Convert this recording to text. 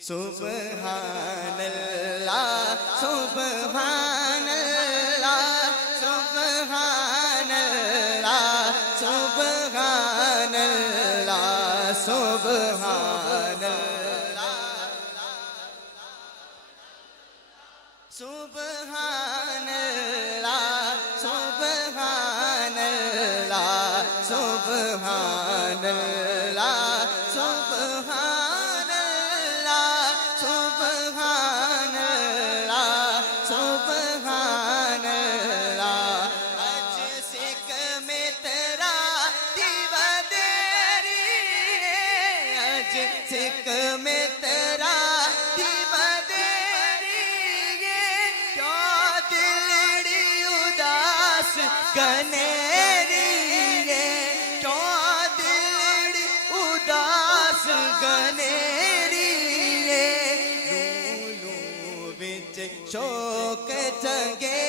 سبحان اللہ سبحان اللہ سبحان اللہ سبحان اللہ سبحان اللہ سبحان اللہ سبحان اللہ سبحان اللہ سبحان سبحان اللہ سبحان اللہ اج سکھ میں تیرا دیوا دیری اج سکھ میں تیرا دیوا دیری کیوں دلڑی اداس گنیری کیوں دلڑی اداس گنیری شوق چنگے